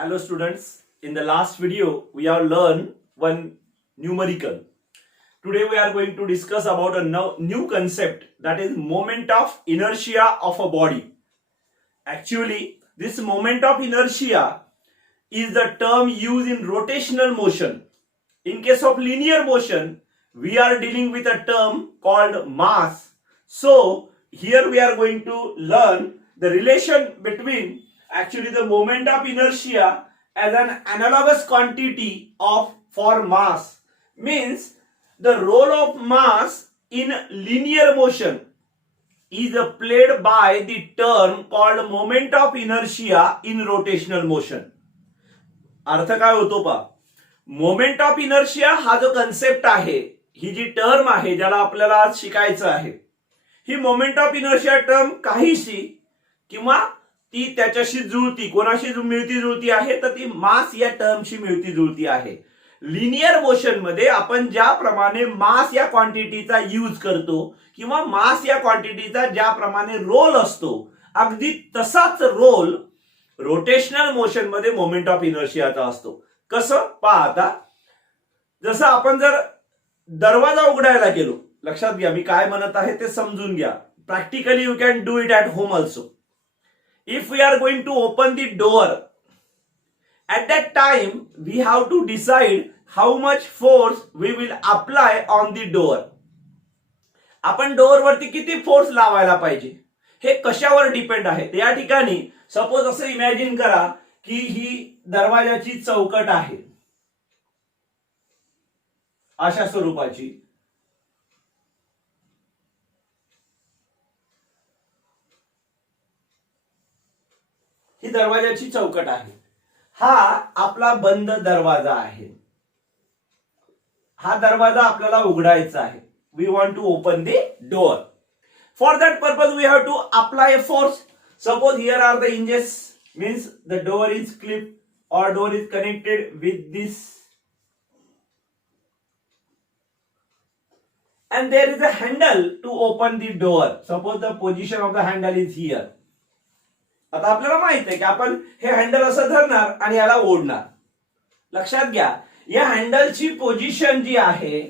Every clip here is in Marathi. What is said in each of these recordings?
Hello students, in the last video we have learned one numerical. Today we are going to discuss about a new concept, that is moment of inertia of a body. Actually, this moment of inertia is the term used in rotational motion. In case of linear motion, we are dealing with a term called mass. So here we are going to learn the relation between actually the moment of inertia as an analogous quantity of for mass, means the role of mass in linear motion is played by the term called moment of inertia in rotational motion. अर्थ काय होतो पा, मोमेंट ऑफ इनर्शिया हा जो कन्सेप्ट आहे, ही जी टर्म आहे ज्याला आपल्याला आज शिकायचं आहे, ही मोमेंट ऑफ इनर्शिया टर्म काहीशी किंवा ती त्याच्याशी जुळती, कोणाशी मिळती जुळती आहे तर ती मास या टर्मशी मिळती जुळती आहे. लिनियर मोशन मध्ये आपण ज्याप्रमाणे मास या क्वांटिटीचा यूज करतो किंवा मास या क्वांटिटीचा ज्याप्रमाणे रोल असतो, अगदी तसाच रोल रोटेशनल मोशन मध्ये मोमेंट ऑफ इनर्शियाचा असतो. कसं पहा, आता जसं आपण जर दरवाजा उघडायला गेलो, लक्षात घ्या मी काय म्हणत आहे ते समजून घ्या. Practically you can do it at home also. If we are going to open the door, at that time we have to decide how much force we will apply on the door. आपण डोअर वरती किती फोर्स लावायला पाहिजे हे कशावर डिपेंड आहे. या ठिकाणी सपोज असं इमॅजिन करा की ही दरवाजाची चौकट आहे अशा स्वरूपाची. ही दरवाजाची चौकट आहे, हा आपला बंद दरवाजा आहे. हा दरवाजा आपल्याला उघडायचा आहे. We want to open the door. For that purpose we have to apply force. Suppose here are the hinges, means the door is clipped or door is connected with this, and there is a handle to open the door. Suppose the position of the handle is here. आता आपल्याला माहित आहे की आपण हे हँडल असं धरणार आणि याला ओढणार. लक्षात घ्या, या हँडलची पोझिशन जी आहे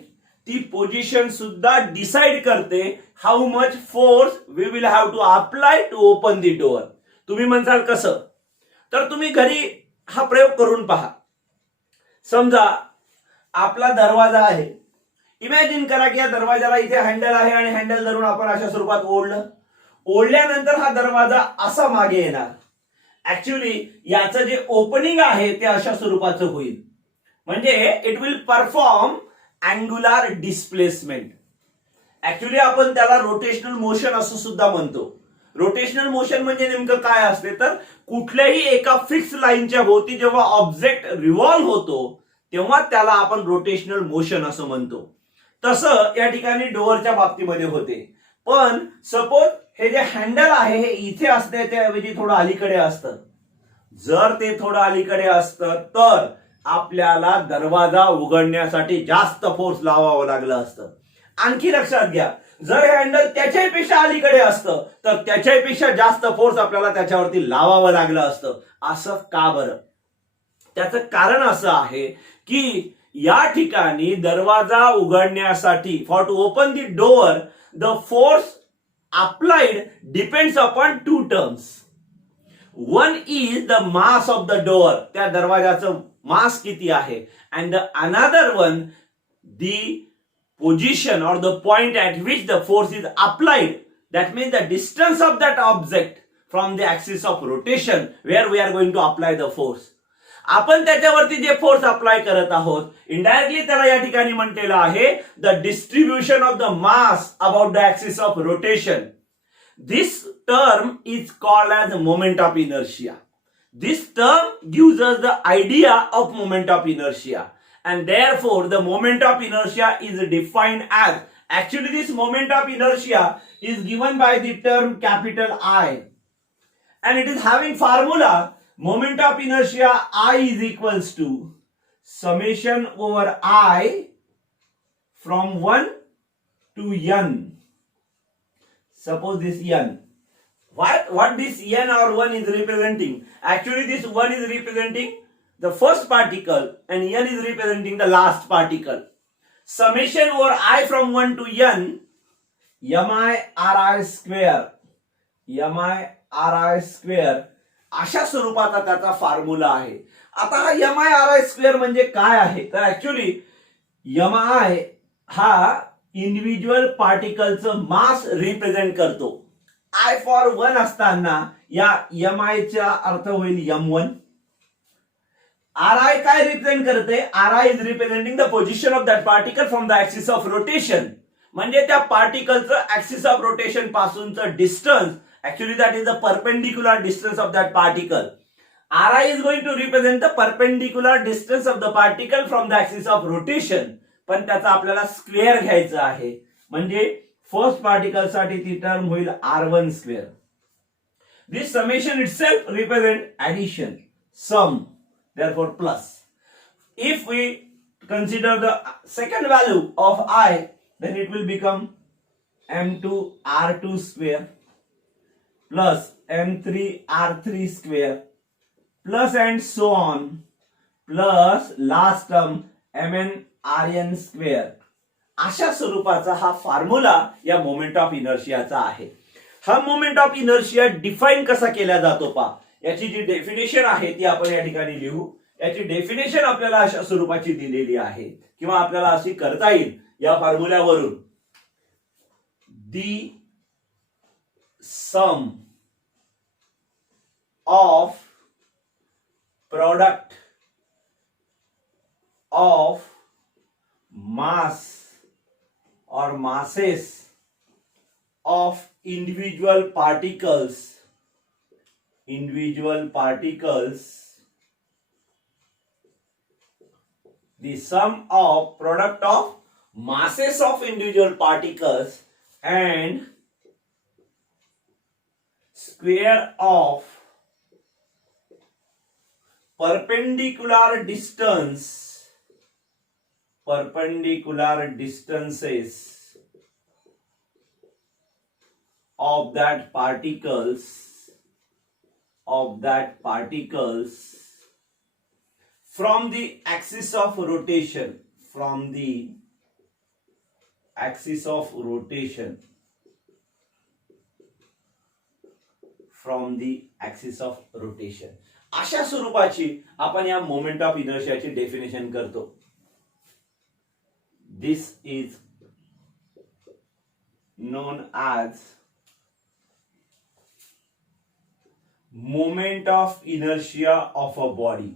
ती पोझिशन सुद्धा डिसाइड करते how much force we will have to apply to open the door. तुम्ही म्हणसाल कसं, तर तुम्ही घरी हा प्रयोग करून पहा. समजा आपला दरवाजा आहे, इमॅजिन करा की या दरवाजाला इथे हँडल आहे आणि हँडल धरून आपण अशा स्वरूपात ओढलं. ओढल्यानंतर हा दरवाजा असा मागे येणार. ऍक्च्युली याचं जे ओपनिंग आहे ते अशा स्वरूपाचं होईल, म्हणजे it will perform angular displacement. Actually आपण त्याला रोटेशनल मोशन असं सुद्धा म्हणतो. रोटेशनल मोशन म्हणजे नेमकं काय असते, तर कुठल्याही एका फिक्स लाईनच्या भोवती जेव्हा ऑब्जेक्ट रिव्हॉल्व्ह होतो तेव्हा त्याला आपण रोटेशनल मोशन असं म्हणतो. तसं या ठिकाणी डोअरच्या बाबतीमध्ये होते. पण सपोज हे जे हँडल आहे हे इथे असते त्याऐवजी थोडं अलीकडे असतं. जर ते थोडं अलीकडे असतं तर आपल्याला दरवाजा उघडण्यासाठी जास्त फोर्स लावावं लागलं असतं. आणखी लक्षात घ्या, जर हे हँडल त्याच्यापेक्षा अलीकडे असतं तर त्याच्यापेक्षा जास्त फोर्स आपल्याला त्याच्यावरती लावावं लागलं असतं. असं का बरं? त्याचं कारण असं आहे की या ठिकाणी दरवाजा उघडण्यासाठी, for to open the door, the force applied depends upon two terms. One is the mass of the door, त्या दरवाजाचं मास किती आहे, and the another one the position or the point at which the force is applied. That means the distance of that object from the axis of rotation where we are going to apply the force. आपण त्याच्यावरती जे फोर्स अप्लाय करत आहोत, इनडायरेक्टली त्याला या ठिकाणी म्हटलेलं आहे the distribution of the mass about the axis of rotation. This term is called as moment of inertia. This term gives us the idea of moment of inertia, and therefore the moment of inertia is defined as, actually this moment of inertia is given by the term capital I, and it is having formula. Moment of inertia I is equals to summation over I from 1 to n. Suppose this n. what this n or 1 is representing? Actually, this 1 is representing the first particle and n is representing the last particle. Summation over I from 1 to n, mi square, mi square अशा स्वरूपाचा त्याचा फॉर्म्युला आहे. आता हा mi स्क्वेअर म्हणजे काय आहे? तर ऍक्च्युली mi हा इंडिव्हिज्युअल पार्टिकलचं मास रिप्रेझेंट करतो. I फॉर 1 असताना या mi चा अर्थ होईल m1. Ri काय रिप्रेझेंट करते? Ri is representing the position of that particle from the axis of rotation. म्हणजे त्या पार्टिकलचं ऍक्सिस ऑफ रोटेशन पासूनचं distance, actually that is the perpendicular distance of that particle. Ri is going to represent the perpendicular distance of the particle from the axis of rotation. पण त्याचा आपल्याला स्क्वेअर घ्यायचा आहे. म्हणजे फर्स्ट पार्टिकल साठी ती टर्म होईल r1 square. This summation itself represent addition, sum, therefore plus. If we consider the second value of I, then it will become m2 r2 square plus m3 r3 square plus and so on plus last term mn rn square. अशा स्वरूपाचा हा फॉर्म्युला या मोमेंट ऑफ इनर्शियाचा आहे. हा मोमेंट ऑफ इनर्शिया डिफाइन कसा केला जातो पहा. याची जी डेफिनेशन आहे ती आपण या ठिकाणी लिहू. याची डेफिनेशन आपल्याला अशा स्वरूपाची दिलेली आहे किंवा आपल्याला अशी करता येईल या फॉर्म्युल्यावरून. दी sum of product of mass or masses of individual particles, the sum of product of masses of individual particles and square of perpendicular distances of that particles from the axis of rotation, अशा स्वरूपाची आपण या मोमेंट ऑफ इनर्शियाची डेफिनेशन करतो. This is known as moment of inertia of a body.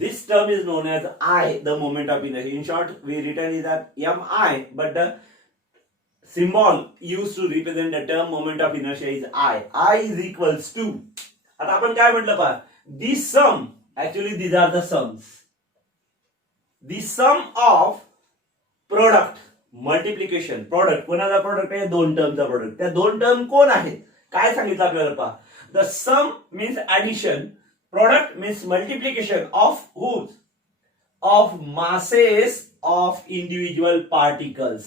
This term is known as I, the moment of inertia. In short, we written is that mi, but the symbol used to represent the term moment of inertia is I. I is equals to. आता आपण काय म्हटलं पहा, this sum, actually these are the sums. The sum of product, multiplication, product, कोणाचा प्रोडक्ट आहे? दोन टर्मचा प्रोडक्ट. त्या दोन टर्म कोण आहेत? काय सांगितलं आपल्याला पहा. The sum means addition. Product means multiplication of whose? Of masses of individual particles.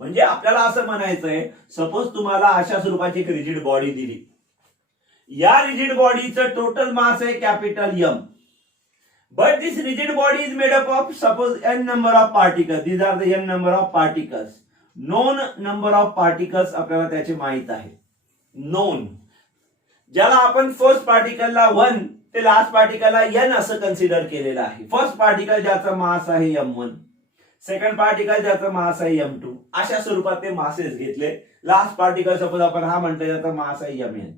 म्हणजे आपल्याला असं म्हणायचंय, सपोज तुम्हाला अशा स्वरूपाची एक रिजिड बॉडी दिली. या रिजिड बॉडीचं टोटल मास आहे capital M. But this rigid body is made up of suppose n number of particles. These are the n number of particles. Known number of particles आपल्याला त्याचे माहित आहे. Known. ज्याला आपण फर्स्ट पार्टिकलला 1 ते लास्ट पार्टिकलला n असं कन्सिडर केलेलं आहे. फर्स्ट पार्टिकल ज्याचा मास आहे m1, सेकंड पार्टिकल ज्याचा मास आहे m2, अशा स्वरूपात ते मासेस घेतले. लास्ट पार्टिकल सपोज आपण हा म्हणतो ज्याचा मास आहे mn.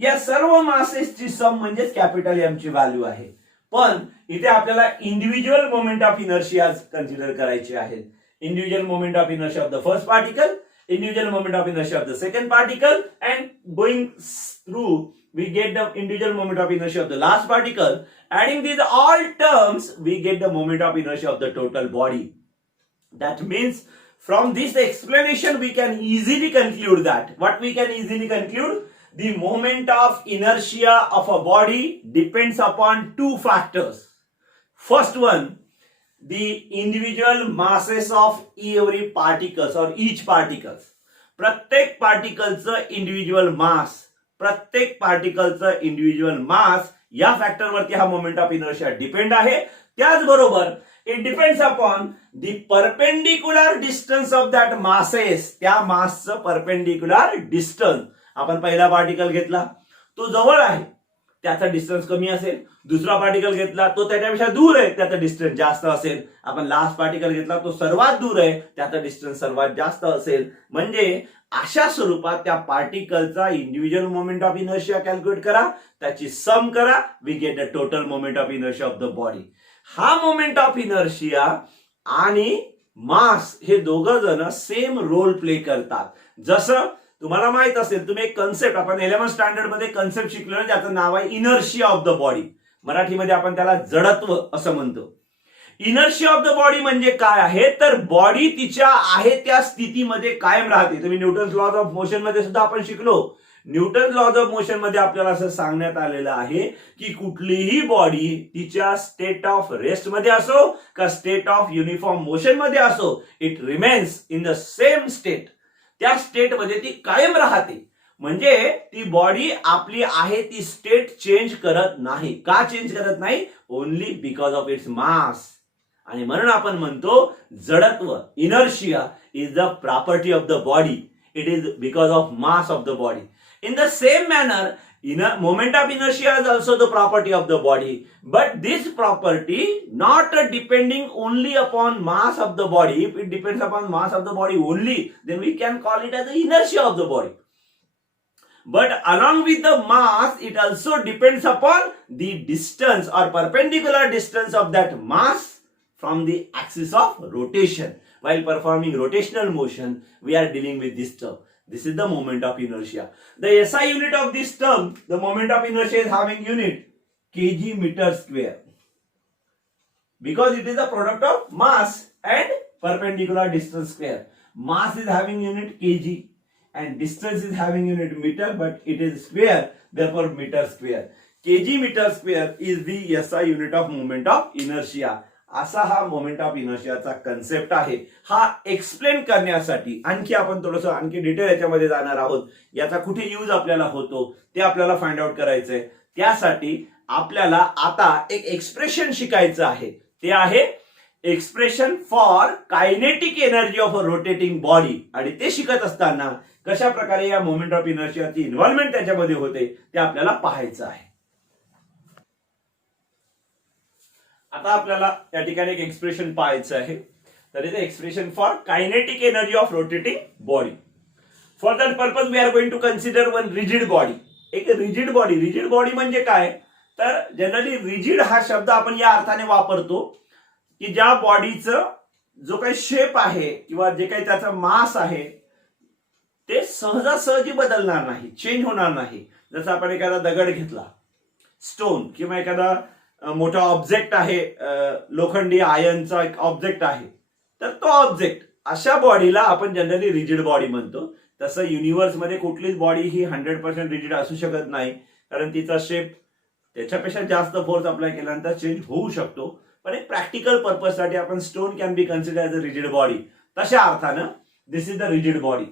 या सर्व मासेसची सम म्हणजेच कॅपिटल M ची व्हॅल्यू आहे. पण इथे आपल्याला individual moment of inertia consider करायचे आहेत. Individual moment of inertia of the first particle, individual moment of inertia of the second particle, and going through we get the individual moment of inertia of the last particle. Adding these all terms we get the moment of inertia of the total body. That means from this explanation we can easily conclude that what we can easily conclude, the moment of inertia of a body depends upon two factors. First one, the individual masses of every particles or each particles. प्रत्येक पार्टिकलचं इंडिव्हिज्युअल मास, प्रत्येक पार्टिकलचं इंडिव्हिज्युअल मास या फॅक्टरवरती हा मोमेंट ऑफ इनर्शिया डिपेंड आहे. त्याचबरोबर it depends upon the perpendicular distance of that masses. त्या मासचं परपेंडिक्युलर डिस्टन्स. आपण पहिला पार्टिकल घेतला, तो जवळ आहे, त्याचा डिस्टन्स कमी असेल. दुसरा पार्टिकल घेतला, तो त्याच्यापेक्षा दूर आहे, त्याचा डिस्टन्स जास्त असेल. आपण लास्ट पार्टिकल घेतला, तो सर्वात दूर आहे, त्याचा डिस्टन्स सर्वात जास्त असेल. म्हणजे अशा स्वरूपात त्या पार्टिकलचा individual moment of inertia calculate करा, त्याची सम करा, we get the total moment of inertia of the body. हा मोमेंट ऑफ इनर्शिया आणि मास हे दोघं जण सेम रोल प्ले करतात. जसं तुम्हाला माहित असेल, तुम्ही एक कन्सेप्ट आपण 11th स्टँडर्ड मध्ये कन्सेप्ट शिकलो, ज्याचं नाव आहे इनर्शिया ऑफ द बॉडी. मराठीमध्ये आपण त्याला जडत्व असं म्हणतो. इनर्शिया ऑफ द बॉडी म्हणजे काय आहे, तर बॉडी तिच्या आहे त्या स्थितीमध्ये कायम राहते. तुम्ही न्यूटन्स लॉज ऑफ मोशन मध्ये सुद्धा आपण शिकलो. न्यूटन लॉज ऑफ मोशन मध्ये आपल्याला असं सांगण्यात आलेलं आहे की कुठलीही बॉडी तिच्या स्टेट ऑफ रेस्ट मध्ये असो का स्टेट ऑफ युनिफॉर्म मोशन मध्ये असो, it remains in the same state. त्या स्टेटमध्ये ती कायम राहते. म्हणजे ती बॉडी आपली आहे ती स्टेट चेंज करत नाही. का चेंज करत नाही? Only because of its mass. आणि म्हणून आपण म्हणतो जडत्व, inertia is the property of the body. It is because of mass of the body. In the same manner, moment of inertia is also the property of the body. But this property not depending only upon mass of the body. If it depends upon mass of the body only, then we can call it as the inertia of the body. But along with the mass, it also depends upon the distance or perpendicular distance of that mass from the axis of rotation. While performing rotational motion, we are dealing with this term. This is the moment of inertia. The SI unit of this term, the moment of inertia is having unit kg meter square. Because it is the product of mass and perpendicular distance square. Mass is having unit kg and distance is having unit meter, but it is square, therefore meter square. Kg meter square is the SI unit of moment of inertia. असा हा मोमेंट ऑफ इनर्शियाचा कन्सेप्ट आहे. हा एक्सप्लेन करण्यासाठी आणखी आपण थोडंसं आणखी डिटेल याच्यामध्ये जाणार आहोत. याचा कुठे यूज आपल्याला होतो ते आपल्याला फाइंड आउट करायचंय. त्यासाठी आपल्याला आता एक एक्सप्रेशन शिकायचं आहे. ते आहे expression for kinetic energy of a rotating body. आणि ते शिकत असताना कशा प्रकारे या मोमेंट ऑफ इनर्शियाची इन्व्हॉल्वमेंट त्याच्यामध्ये होते ते आपल्याला पाहायचं आहे. आता आपल्याला या ठिकाणी एक एक्सप्रेशन पाहायचं आहे. तर इथे expression for kinetic energy of rotating body. For that purpose we are going to consider one rigid body. एक रिजिड बॉडी. रिजिड बॉडी म्हणजे काय, तर जनरली रिजिड हा शब्द आपण या अर्थाने वापरतो की ज्या बॉडीचं जो काही शेप आहे किंवा जे काही त्याचा मास आहे ते सहजासहजी बदलणार नाही, चेंज होणार नाही. जसं आपण एखादा दगड घेतला, स्टोन, किंवा एखादा मोठा ऑब्जेक्ट आहे, लोखंडी आयनचा एक ऑब्जेक्ट आहे, तर तो ऑब्जेक्ट अशा बॉडीला आपण जनरली रिजिड बॉडी म्हणतो. तसं युनिव्हर्स मध्ये कुठलीच बॉडी ही 100% रिजिड असू शकत नाही, कारण तिचा शेप त्याच्यापेक्षा जास्त फोर्स अप्लाय केल्यानंतर चेंज होऊ शकतो. पण एक प्रॅक्टिकल पर्पज साठी आपण stone can be consider as a rigid body. तशा अर्थानं दिस इज द रिजिड बॉडी.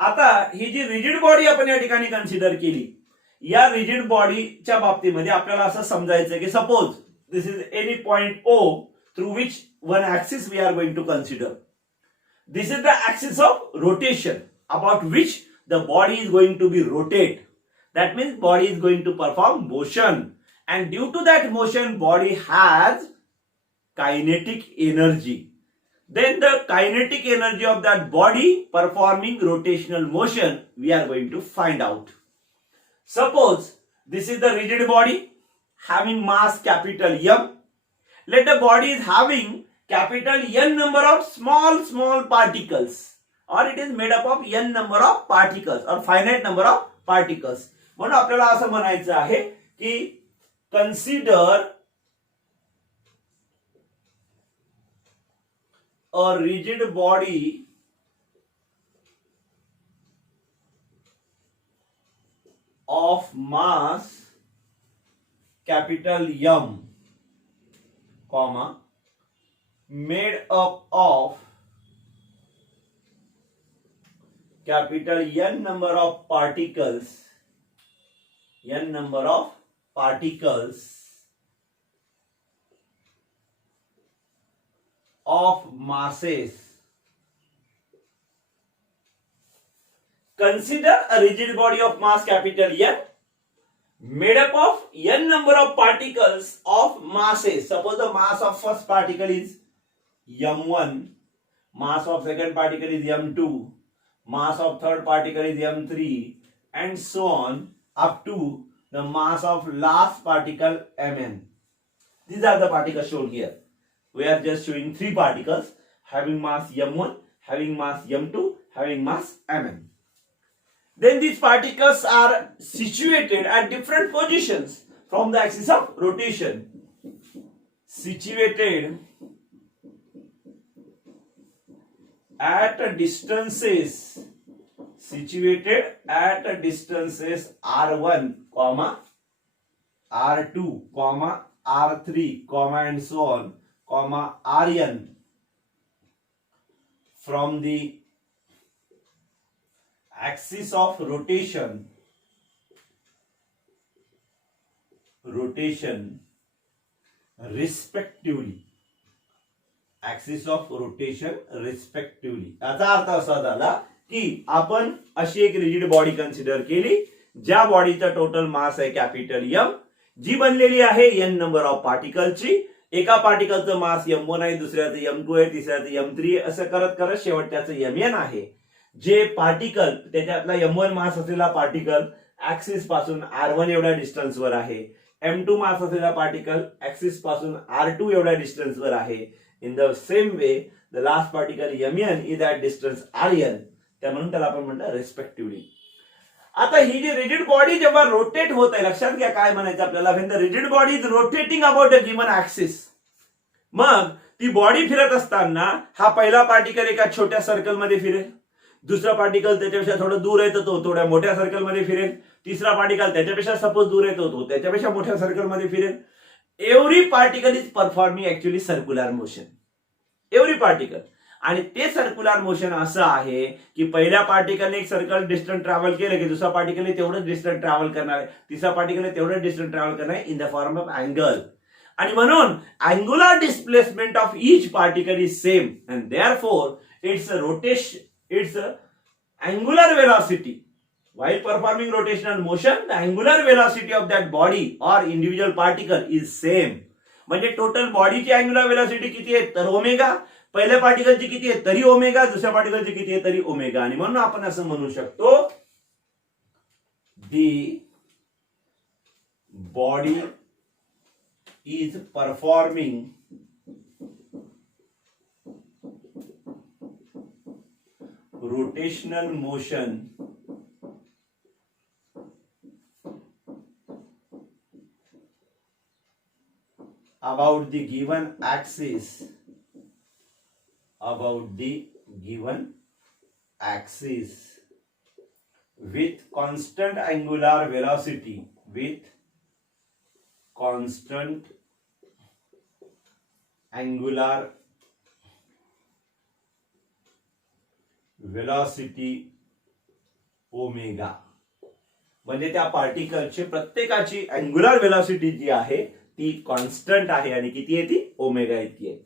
आता ही जी रिजिड बॉडी आपण या ठिकाणी कन्सिडर केली, या रिजिड बॉडीच्या बाबतीमध्ये आपल्याला असं समजायचं की suppose this is any point O through which one axis we are going to consider. This is the axis of rotation about which the body is going to be rotate. That means body is going to perform motion, and due to that motion body has kinetic energy. Then the kinetic energy of that body performing rotational motion we are going to find out. Suppose this is the rigid body having mass capital M. Let the body is having capital N number of small particles, or it is made up of N number of particles or finite number of particles. म्हणून आपल्याला असं म्हणायचं आहे की consider a rigid body of mass capital M comma, made up of capital N number of particles, N number of particles of masses. Consider a rigid body of mass capital N made up of N number of particles of masses. Suppose the mass of first particle is m1, mass of second particle is m2, mass of third particle is m3, and so on up to the mass of last particle mn. These are the particles shown here. We are just showing three particles having mass m1, having mass m2, having mass mn. Then these particles are situated at different positions from the axis of rotation. Situated at distances r1, r2, r3, and so on, rn from the axis of rotation respectively. Axis of rotation respectively. याचा अर्थ असा झाला की आपण अशी एक रिजिड बॉडी कन्सिडर केली ज्या बॉडीचा टोटल मास आहे कॅपिटल एम, जी बनलेली आहे एन नंबर ऑफ पार्टिकलची. एका पार्टिकलचं मास m1 आहे, दुसऱ्याचं m2 आहे, तिसऱ्याचं m3 आहे, असं करत करत शेवटच्याचं mn आहे. जे पार्टिकल त्याच्यातला m1 मास असलेला पार्टिकल ऍक्सिस पासून r1 एवढ्या डिस्टन्स वर आहे, m2 मास असलेला पार्टिकल ऍक्सिस पासून r2 एवढ्या डिस्टन्स वर आहे. In the same way the last particle mn is at distance rn, त्या म्हणून त्याला आपण म्हणतो रेस्पेक्टिव्हली. आता ही जी रिजिड बॉडी जेव्हा रोटेट होत आहे, लक्षात घ्या काय म्हणायचं आपल्याला, when the rigid body is rotating about a given axis. मग ती बॉडी फिरत असताना हा पहिला पार्टिकल एका छोट्या सर्कल मध्ये फिरेल, दुसरा पार्टिकल त्याच्यापेक्षा थोडं दूर येतो तो थोड्या मोठ्या सर्कल मध्ये फिरेल, तिसरा पार्टिकल त्याच्यापेक्षा सपोज दूर येतो तो त्याच्यापेक्षा मोठ्या सर्कल मध्ये फिरेल. Every particle is performing actually circular motion, every particle. आणि ते सर्क्युलर मोशन असं आहे की पहिल्या पार्टिकलने एक सर्कल डिस्टन्स ट्रॅव्हल केलं की दुसरा पार्टिकल तेवढंच डिस्टन्स ट्रॅव्हल करणार आहे, तिसरा पार्टिकल तेवढंच डिस्टन्स ट्रॅव्हल करणार आहे in the form of angle. आणि म्हणून angular displacement of each particle is same and therefore it's rotation, it's angular velocity. While performing rotational motion, the angular velocity of that body or individual particle is same. म्हणजे टोटल बॉडीची अँग्युलर वेलोसिटी किती आहे तर ओमेगा, पहिल्या पार्टिकलची किती आहे तरी ओमेगा, दुसऱ्या पार्टिकलची किती आहे तरी ओमेगा. आणि म्हणून आपण असं म्हणू शकतो the body is performing rotational motion about the given axis, with constant angular velocity, velocity omega. म्हणजे त्या पार्टिकलची प्रत्येकाची अँग्युलर वेलोसिटी जी आहे ती कॉन्स्टंट आहे आणि किती आहे ती ओमेगा इतकी आहे.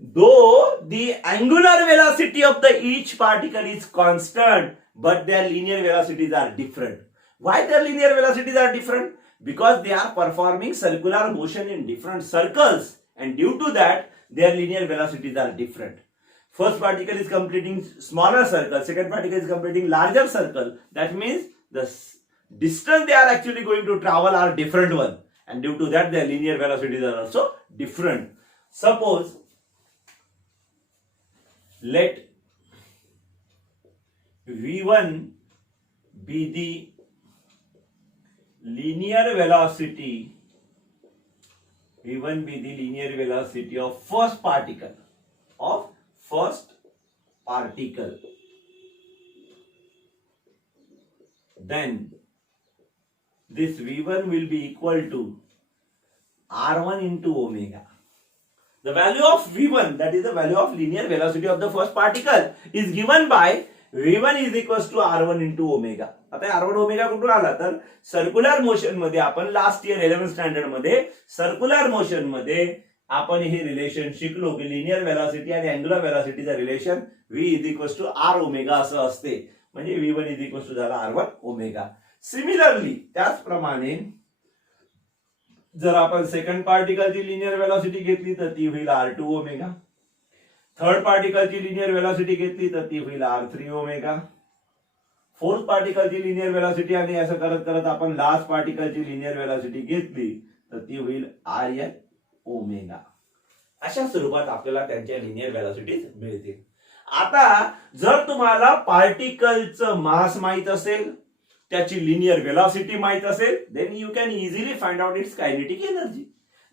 Though the angular velocity of the each particle is constant but their linear velocities are different. Why their linear velocities are different? Because they are performing circular motion in different circles and due to that their linear velocities are different. First particle is completing smaller circle, second particle is completing larger circle. That means the distance they are actually going to travel are different one, and due to that their linear velocities are also different. Suppose let v1 be the linear velocity, v1 be the linear velocity of first particle, then this v1 will be equal to r1 into omega. The value of V1, that is the value of linear velocity of the first particle, is given by V1 is equals to R1 into omega. आता R1 ओमेगा कुठून आला तर सर्क्युलर मोशन मध्ये आपण लास्ट इयर 11th स्टँडर्ड मध्ये सर्क्युलर मोशन मध्ये आपण हे रिलेशन शिकलो की लिनियर वेलॉसिटी आणि अँग्युलर वेलॉसिटीचं relation V is equals to R omega असं असते. म्हणजे V1 इज इक्वल्स टू झाला R1 ओमेगा. सिमिलरली त्याचप्रमाणे जर आपण सेकंड पार्टिकलची लिनियर वेलॉसिटी घेतली तर ती होईल R2 ओमेगा. थर्ड पार्टिकलची लिनियर वेलॉसिटी घेतली तर ती होईल R3 ओमेगा. फोर्थ पार्टिकलची लिनियर वेलॉसिटी आणि असं करत करत आपण लास्ट पार्टिकलची लिनियर वेलॉसिटी घेतली तर ती होईल Rn ओमेगा. अशा स्वरूपात आपल्याला त्यांच्या लिनियर वेलॉसिटीज मिळतील. आता जर तुम्हाला पार्टिकलचं मास माहित असेल, त्याची लिनियर वेलॉसिटी माहित असेल, then you can easily find out its kinetic energy.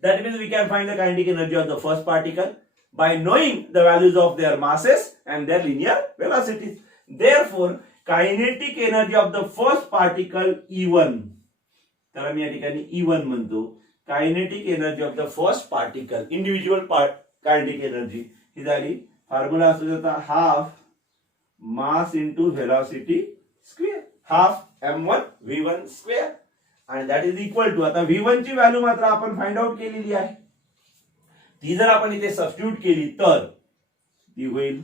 That means we can find the kinetic energy of the first particle by knowing the values of their masses and their linear velocities. Therefore, kinetic energy of the first particle E1. तर मी या ठिकाणी E1 म्हणतो. Kinetic energy of the first particle, individual kinetic energy ही झाली फॉर्म्युला असू जाता half mass into velocity square, half m1 v1 square, आणि दॅट इज इक्वल टू, आता v1 ची व्हॅल्यू मात्र आपण फाइंड आउट केलेली आहे. ती जर आपण इथे सबस्टिट्यूट केली तर ती होईल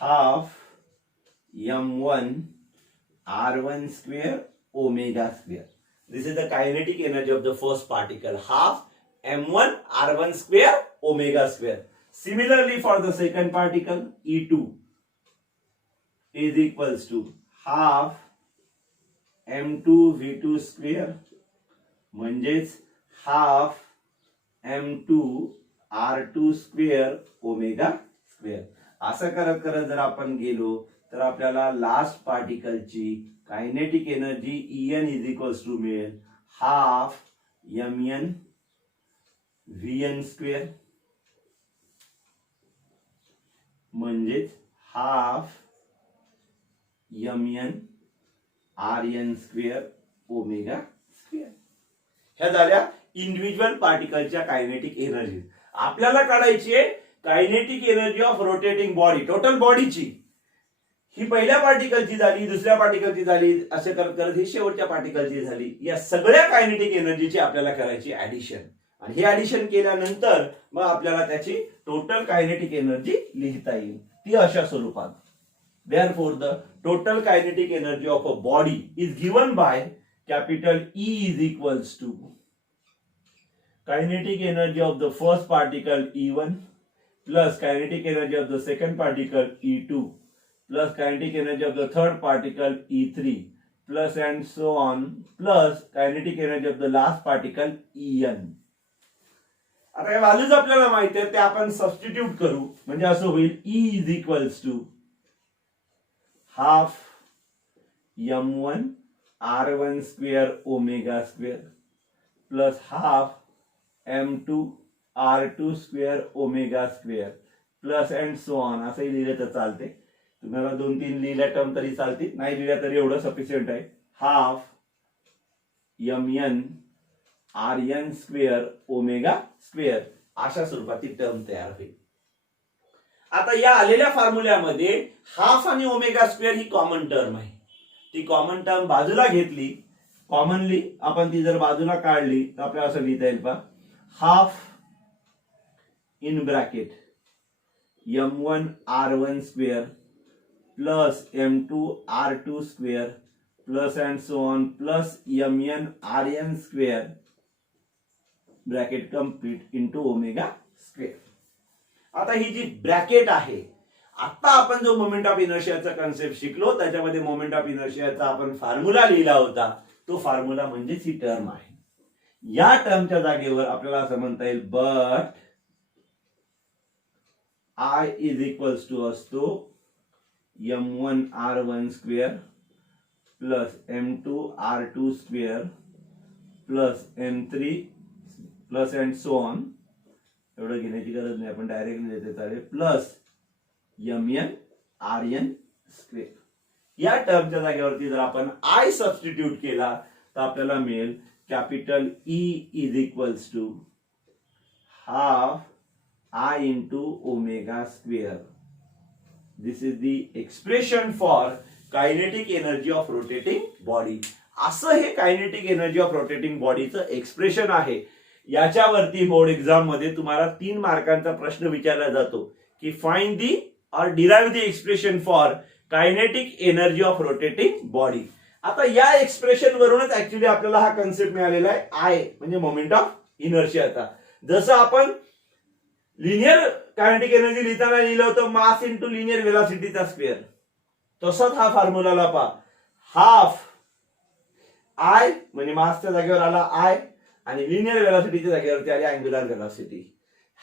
half m1 r1 square omega square. This is the kinetic energy of the first particle, half m1 r1 square omega square. Similarly for the second particle E2 is equals to half m2 v2 square म्हणजेच half m2 r2 square omega square. असं करत करत जर आपण गेलो तर आपल्याला लास्ट पार्टिकलची kinetic energy En is equals to मिळेल हाफ mn vn स्क्वेअर म्हणजेच half mn rn square omega square. ह्या झाल्या इंडिव्हिज्युअल पार्टिकलच्या कायनेटिक एनर्जी. आपल्याला काढायची आहे kinetic energy of rotating body, total बॉडीची. ही पहिल्या पार्टिकलची झाली, दुसऱ्या पार्टिकलची झाली, असे करत करत ही शेवटच्या पार्टिकलची झाली. या सगळ्या कायनेटिक एनर्जीची आपल्याला करायची ऍडिशन, आणि हे ऍडिशन केल्यानंतर मग आपल्याला त्याची टोटल कायनेटिक एनर्जी लिहिता येईल. ती अशा स्वरूपात. Therefore, the total kinetic energy of a body is given by capital E is equals to kinetic energy of the first particle E1 plus kinetic energy of the second particle E2 plus kinetic energy of the third particle E3 plus and so on plus kinetic energy of the last particle En. आता या व्हॅल्यूज आपल्याला माहिती आहे, ते आपण सबस्टिट्यूट करू. म्हणजे असं होईल E is equals to half m1 r1 square omega square plus half m2 r2 square omega square plus and so on. असंही लिहिलं तर चालते, तुम्हाला 2-3 लिहिल्या टर्म तरी चालतील, नाही लिहिल्या तरी एवढं सफिशियंट आहे. Half mn rn square omega square अशा स्वरूपात ती टर्म तयार होईल. आता या आलेल्या फॉर्म्युल्यामध्ये हाफ आणि ओमेगा स्क्वेअर ही कॉमन टर्म आहे. ती कॉमन टर्म बाजूला घेतली, कॉमनली आपण ती जर बाजूला काढली तर आपल्याला असं लिहिता येईल पहा, half in bracket m1 r1 square plus m2 r2 square plus and so on plus mn rn square bracket complete into omega square. आता ही जी ब्रॅकेट आहे, आता आपण जो मोमेंट ऑफ इनर्शियाचा कन्सेप्ट शिकलो त्याच्यामध्ये मोमेंट ऑफ इनर्शियाचा आपण फॉर्म्युला लिहिला होता, तो फॉर्म्युला म्हणजेच ही टर्म आहे. या टर्मच्या जागेवर आपल्याला असं म्हणता येईल but I is equals to असतो m1 r1 square plus m2 r2 square plus m3 plus and so on. एवढं घेण्याची गरज नाही, आपण डायरेक्टली देते चालेल, प्लस mn rn स्क्वेअर. या टर्मच्या जागेवरती जर आपण I सबस्टिट्यूट केला तर आपल्याला मिळेल capital E is equals to half I into omega square. This is the expression for kinetic energy of rotating body. असं हे कायनेटिक एनर्जी ऑफ रोटेटिंग बॉडीचं एक्सप्रेशन आहे. याच्यावरती बोर्ड एक्झाम मध्ये तुम्हाला 3 मार्कांचा प्रश्न विचारला जातो की फाइंड दी और derive the expression for kinetic energy of rotating body. आता या एक्सप्रेशन वरूनच ऍक्च्युली आपल्याला हा कन्सेप्ट मिळालेला आहे आय म्हणजे मोमेंट ऑफ इनर्शियाचा. जसं आपण लिनियर कायनेटिक एनर्जी लिहिताना लिहिलं होतं मास इंटू लिनियर वेलॉसिटीचा स्क्वेअर, तसंच हा फॉर्म्युलाला पहा. हाफ आय म्हणजे मासच्या जागेवर आला आय आणि लिनियर वेलॉसिटीच्या जागेवरती आली अँग्युलर वेलॉसिटी.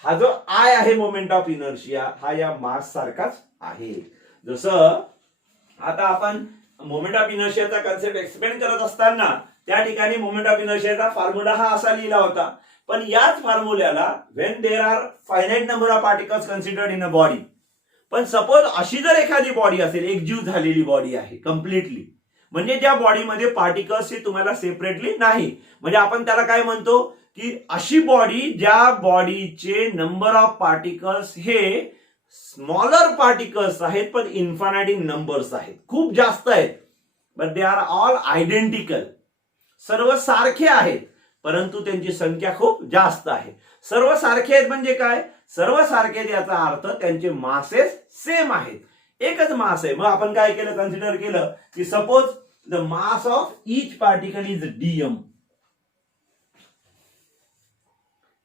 हा जो आय आहे मोमेंट ऑफ इनर्शिया हा या मास सारखाच आहे. जसं आता आपण मोमेंट ऑफ इनर्शियाचा कन्सेप्ट एक्सप्लेन करत असताना त्या ठिकाणी मोमेंट ऑफ इनर्शियाचा फॉर्म्युला हा असा लिहिला होता. पण याच फॉर्म्युल्याला when there are finite number of particles considered in a body, पण सपोज अशी जर एखादी बॉडी असेल, एकजीव झालेली बॉडी आहे कम्प्लिटली, म्हणजे ज्या बॉडीमध्ये पार्टिकल्स हे तुम्हाला सेपरेटली नाही, म्हणजे आपण त्याला काय म्हणतो की अशी बॉडी ज्या बॉडीचे नंबर ऑफ पार्टिकल्स हे स्मॉलर पार्टिकल्स आहेत पण इन्फानाइट इन नंबर्स आहेत, खूप जास्त आहेत, but they are all identical, सर्व सारखे आहेत परंतु त्यांची संख्या खूप जास्त आहे. सर्व सारखे आहेत म्हणजे काय, सर्व सारखे आहेत याचा अर्थ त्यांचे मासेस सेम आहेत, एकच मास आहे. मग आपण काय केलं, कन्सिडर केलं की suppose the mass of each particle is dm,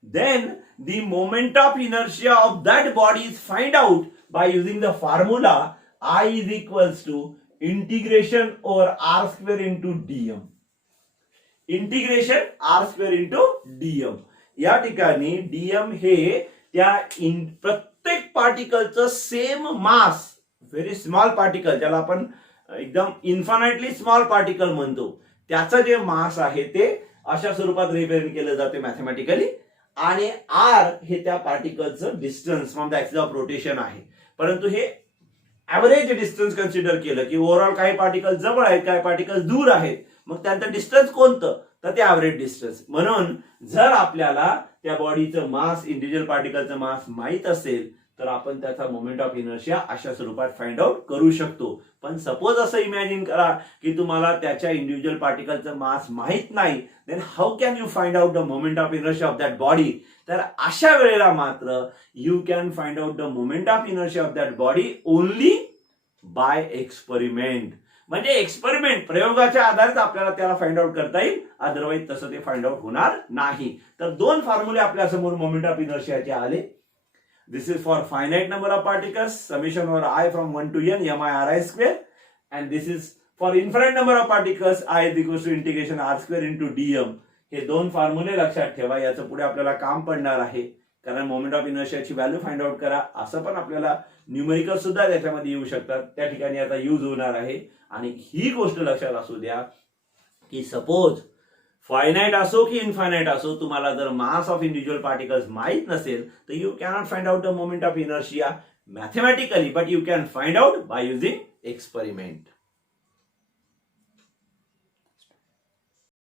then the moment of inertia of that body is find out by using the formula I is equals to integration over r square into dm. Integration r square into dm. या ठिकाणी dm हे त्या प्रत्येक पार्टिकलचं same mass, very small particle ज्याला आपण एकदम इन्फानाइटली स्मॉल पार्टिकल म्हणतो, त्याचं जे मास आहे ते अशा स्वरूपात रिप्रेझेंट केलं जाते मॅथमॅटिकली. आणि r हे त्या पार्टिकलचं distance from the axis of rotation आहे. परंतु हे ऍव्हरेज डिस्टन्स कन्सिडर केलं की ओव्हरऑल काही पार्टिकल जवळ आहेत, काही पार्टिकल दूर आहेत, मग त्यांचं डिस्टन्स कोणतं, तर ते ऍव्हरेज डिस्टन्स. म्हणून जर आपल्याला त्या बॉडीचं मास, इंडिव्हिज्युअल पार्टिकलचं मास माहित असेल तर आपण त्याचा मोमेंट ऑफ इनर्शिया अशा स्वरूपात फाइंड आउट करू शकतो. पण सपोज असं इमॅजिन करा की तुम्हाला त्याच्या इंडिव्हिज्युअल पार्टिकलचं मास माहित नाही, then how can you find out the moment of inertia of that body. तर अशा वेळेला मात्र you can find out the moment of inertia of that body only by experiment. म्हणजे एक्सपेरिमेंट, प्रयोगाच्या आधारित आपल्याला त्याला फाइंड आउट करता येईल, अदरवाईज तसं ते फाइंड आउट होणार नाही. तर 2 फॉर्म्युले आपल्या समोर मोमेंट ऑफ इनर्शियाचे आले. This is for finite number of particles, summation over I from 1 to n mi/ri square, and this is for infinite number of particles, I is equals to integration r square into dm. हे 2 फॉर्म्युले लक्षात ठेवा, याचं पुढे आपल्याला काम पडणार आहे, कारण मोमेंट ऑफ इनर्शियाची व्हॅल्यू फाइंड आउट करा, असं पण आपल्याला न्यूमेरिकल सुद्धा त्याच्यामध्ये येऊ शकतात, त्या ठिकाणी आता यूज होणार आहे. आणि ही गोष्ट लक्षात असू द्या की सपोज फायनाइट असो की इनफायनाइट असो, तुम्हाला जर मास ऑफ इंडिव्हिज्युअल पार्टिकल्स माहित नसेल तर you cannot find out the moment of inertia mathematically, but you can find out by using experiment.